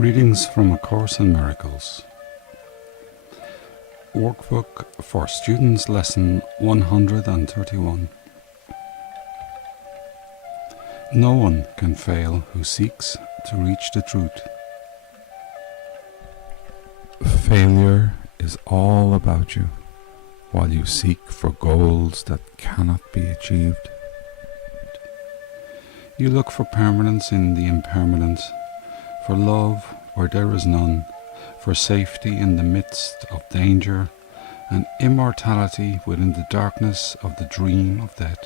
Readings from A Course in Miracles. Workbook for Students, Lesson 131. No one can fail who seeks to reach the truth. Failure is all about you, while you seek for goals that cannot be achieved. You look for permanence in the impermanent, for love where there is none, for safety in the midst of danger, and immortality within the darkness of the dream of death.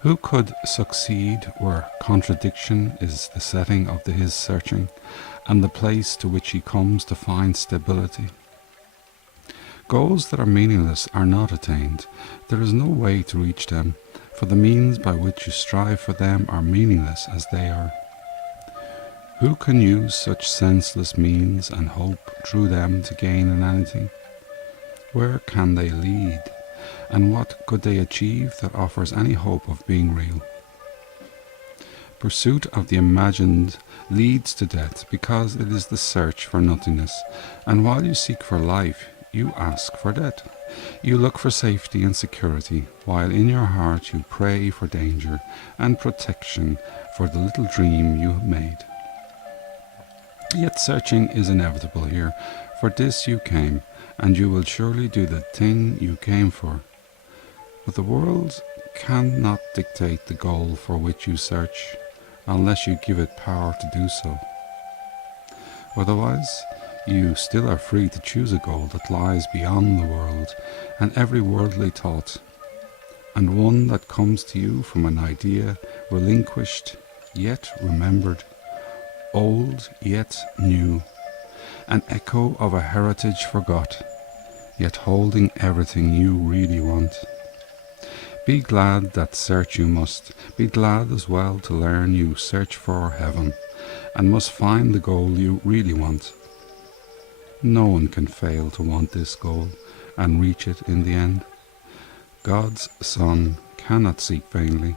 Who could succeed where contradiction is the setting of his searching, and the place to which he comes to find stability? Goals that are meaningless are not attained. There is no way to reach them, for the means by which you strive for them are meaningless as they are. Who can use such senseless means and hope through them to gain in anything? Where can they lead, and what could they achieve that offers any hope of being real? Pursuit of the imagined leads to death because it is the search for nothingness, and while you seek for life, you ask for death. You look for safety and security, while in your heart you pray for danger and protection for the little dream you have made. Yet searching is inevitable here. For this you came, and you will surely do the thing you came for. But the world cannot dictate the goal for which you search, unless you give it power to do so. Otherwise, you still are free to choose a goal that lies beyond the world and every worldly thought, and one that comes to you from an idea relinquished yet remembered, old yet new, an echo of a heritage forgot, yet holding everything you really want. Be glad that search you must. Be glad as well to learn you search for heaven, and must find the goal you really want. No one can fail to want this goal and reach it in the end. God's Son cannot seek vainly,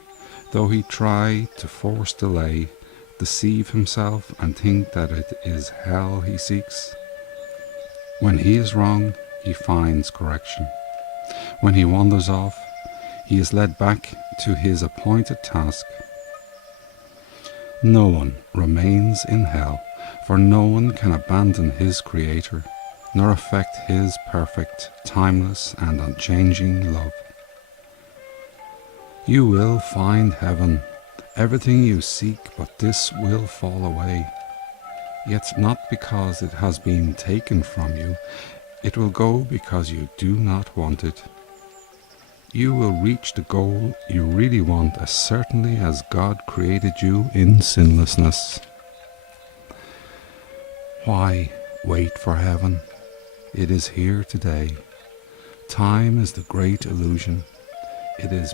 though he try to force delay, deceive himself and think that it is hell he seeks. When he is wrong, he finds correction. When he wanders off, he is led back to his appointed task. No one remains in hell, for no one can abandon his Creator, nor affect his perfect, timeless and unchanging love. You will find heaven, everything you seek, but this will fall away. Yet not because it has been taken from you, it will go because you do not want it. You will reach the goal you really want as certainly as God created you in sinlessness. Why wait for heaven? It is here today. Time is the great illusion. It is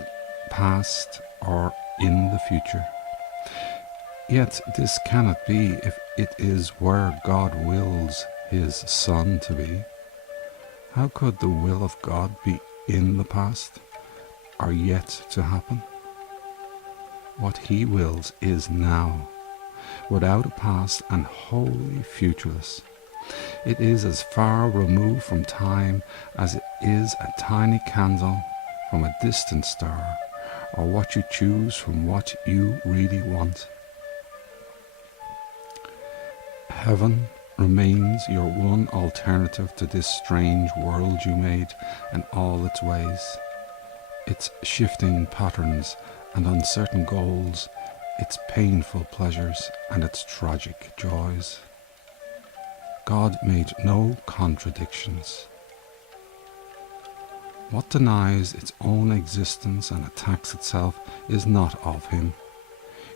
past or in the future. Yet this cannot be if it is where God wills his Son to be. How could the will of God be in the past, or yet to happen? What he wills is now, without a past and wholly futureless. It is as far removed from time as it is a tiny candle from a distant star, or what you choose from what you really want. Heaven remains your one alternative to this strange world you made and all its ways, its shifting patterns and uncertain goals, its painful pleasures and its tragic joys. God made no contradictions. What denies its own existence and attacks itself is not of him.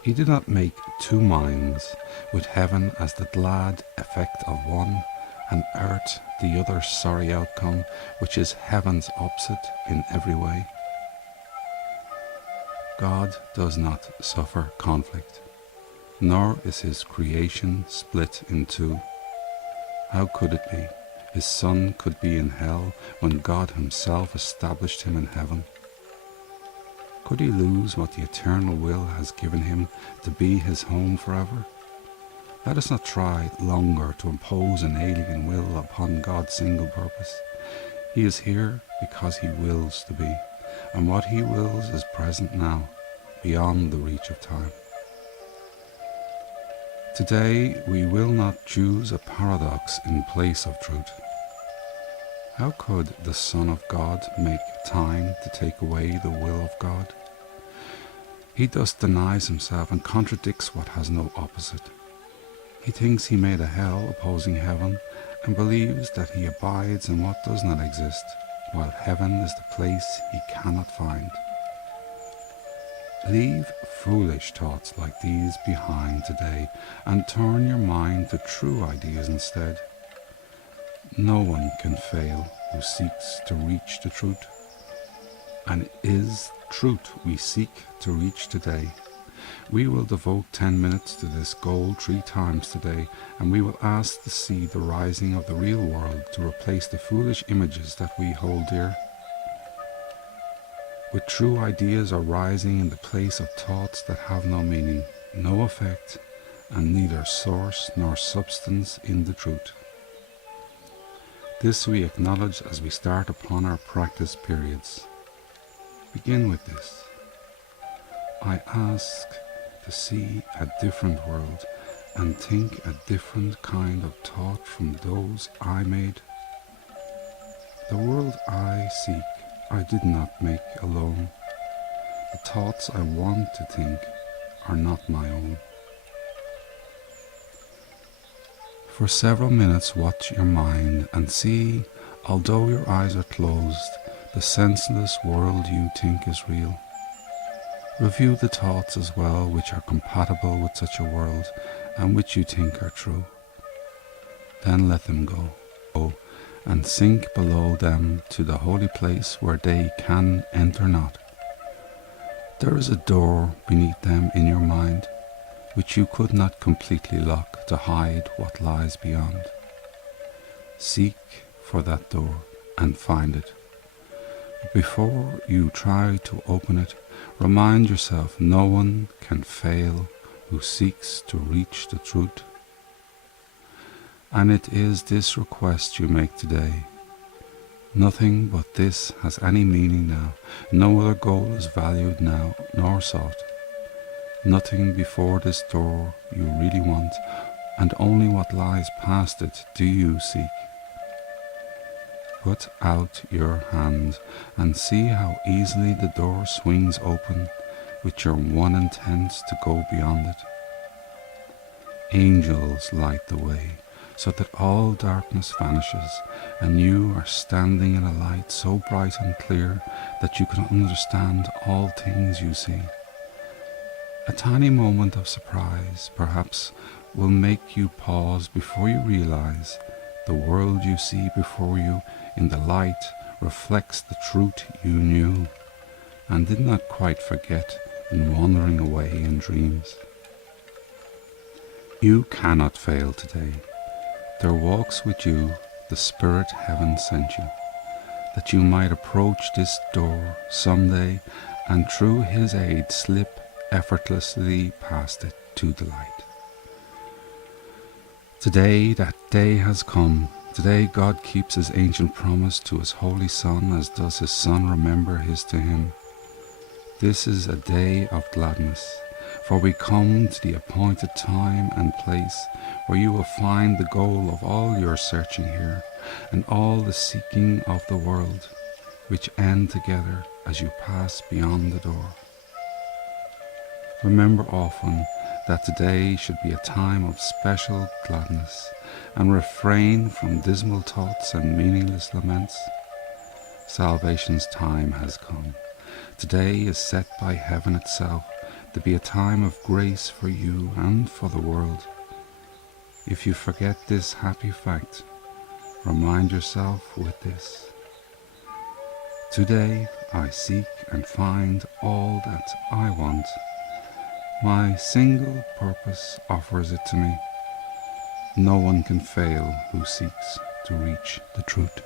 He did not make two minds, with heaven as the glad effect of one, and earth the other sorry outcome, which is heaven's opposite in every way. God does not suffer conflict, nor is his creation split in two. How could it be? His Son could be in hell when God himself established him in heaven. Could he lose what the eternal will has given him to be his home forever? Let us not try longer to impose an alien will upon God's single purpose. He is here because He wills to be, and what He wills is present now, beyond the reach of time. Today we will not choose a paradox in place of truth. How could the Son of God make time to take away the will of God? He thus denies Himself and contradicts what has no opposite. He thinks He made a hell opposing heaven and believes that He abides in what does not exist, while heaven is the place He cannot find. Leave foolish thoughts like these behind today and turn your mind to true ideas instead. No one can fail who seeks to reach the truth, and it is truth we seek to reach today. We will devote 10 minutes to this goal 3 times today, and we will ask to see the rising of the real world to replace the foolish images that we hold dear. With true ideas arising in the place of thoughts that have no meaning, no effect, and neither source nor substance in the truth. This we acknowledge as we start upon our practice periods. Begin with this. I ask to see a different world and think a different kind of thought from those I made. The world I seek I did not make alone. The thoughts I want to think are not my own. For several minutes watch your mind and see, although your eyes are closed, the senseless world you think is real. Review the thoughts as well which are compatible with such a world and which you think are true. Then let them go, and sink below them to the holy place where they can enter not. There is a door beneath them in your mind, which you could not completely lock to hide what lies beyond. Seek for that door and find it. Before you try to open it, remind yourself no one can fail who seeks to reach the truth. And it is this request you make today. Nothing but this has any meaning now. No other goal is valued now nor sought. Nothing before this door you really want, and only what lies past it do you seek. Put out your hand and see how easily the door swings open with your one intent to go beyond it. Angels light the way, so that all darkness vanishes, and you are standing in a light so bright and clear that you can understand all things you see. A tiny moment of surprise, perhaps, will make you pause before you realize the world you see before you in the light reflects the truth you knew and did not quite forget in wandering away in dreams. You cannot fail today. There walks with you the Spirit heaven sent you, that you might approach this door someday and through His aid slip effortlessly past it to the light. Today that day has come. Today God keeps His ancient promise to His Holy Son, as does His Son remember His to Him. This is a day of gladness, for we come to the appointed time and place where you will find the goal of all your searching here and all the seeking of the world, which end together as you pass beyond the door. Remember often that today should be a time of special gladness, and refrain from dismal thoughts and meaningless laments. Salvation's time has come. Today is set by heaven itself to be a time of grace for you and for the world. If you forget this happy fact, remind yourself with this. Today I seek and find all that I want. My single purpose offers it to me. No one can fail who seeks to reach the truth.